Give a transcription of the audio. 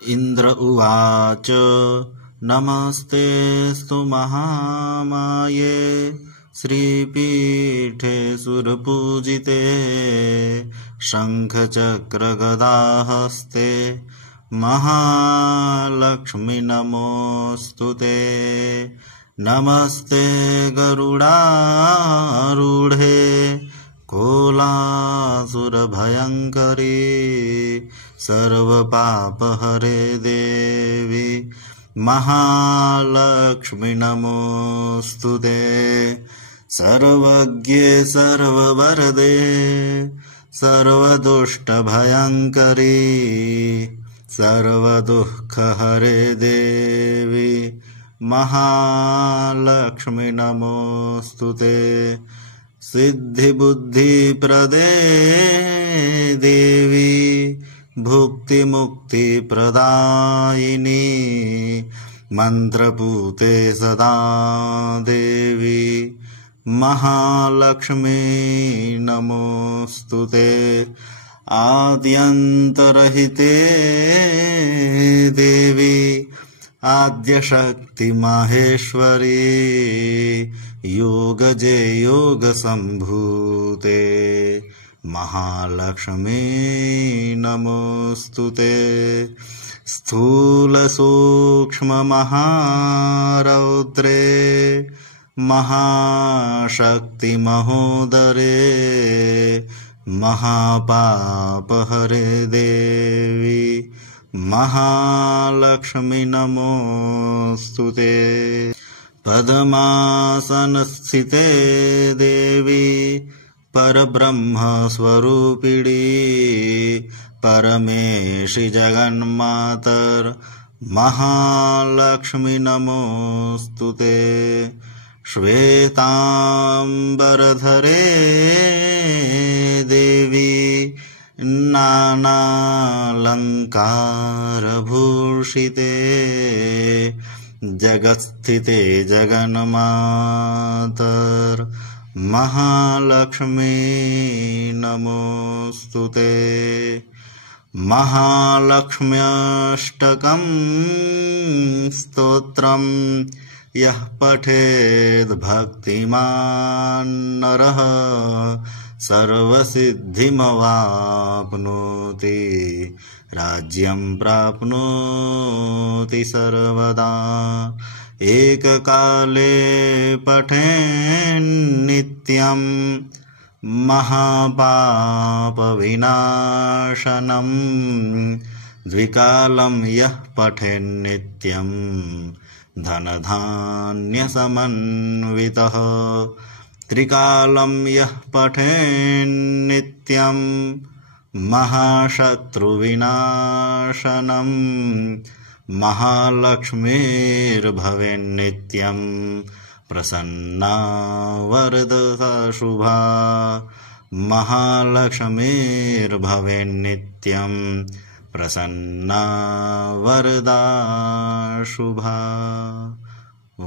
इन्द्र उवाच नमस्तेऽस्तु महामाये श्रीपीठे सुरपूजिते शङ्खचक्रगदाहस्ते महालक्ष्मी नमोऽस्तु ते। नमस्ते गरुडारूढे कोलासुरभयङ्करी सर्वपापहरे देवी महालक्ष्मी नमोऽस्तु ते। सर्वज्ञे सर्ववरदे सर्वदुष्टभयङ्करी सर्वदुःखहरे देवी महालक्ष्मी नमोऽस्तु ते। सिद्धिबुद्धिप्रदे देवी भुक्तिमुक्तिप्रदायिनी मन्त्रपूते सदा देवी महालक्ष्मी नमोऽस्तु ते। आद्यन्तरहिते देवी आद्यशक्ति माहेश्वरी योगजे योगसम्भूते महालक्ष्मी नमोऽस्तु ते। स्थूलसूक्ष्ममहारौद्रे महाशक्ति महोदरे महापापहरे देवी महालक्ष्मी नमोऽस्तु ते। पद्मासनस्थिते देवी परब्रह्मस्वरूपिणी परमेशि जगन्मातर महालक्ष्मी नमोऽस्तु ते। श्वेताम्बरधरे देवी नानालङ्कारभूषिते जगत्स्थिते जगन्मातर महालक्ष्मी नमोऽस्तु ते। महालक्ष्म्यष्टकं स्तोत्रं यः पठेद् भक्तिमान् नरः सर्वसिद्धिमवाप्नोति राज्यं प्राप्नोति सर्वदा। एककाले पठेन्नित्यं महापापविनाशनं द्विकालं यः पठेन्नित्यं धनधान्यसमन्वितः त्रिकालं यः पठेन्नित्यं महाशत्रुविनाशनं महालक्ष्मीर्भवेन्नित्यं प्रसन्ना वरदा शुभा महालक्ष्मीर्भवेन्नित्यं प्रसन्ना वरदा शुभा। ॐ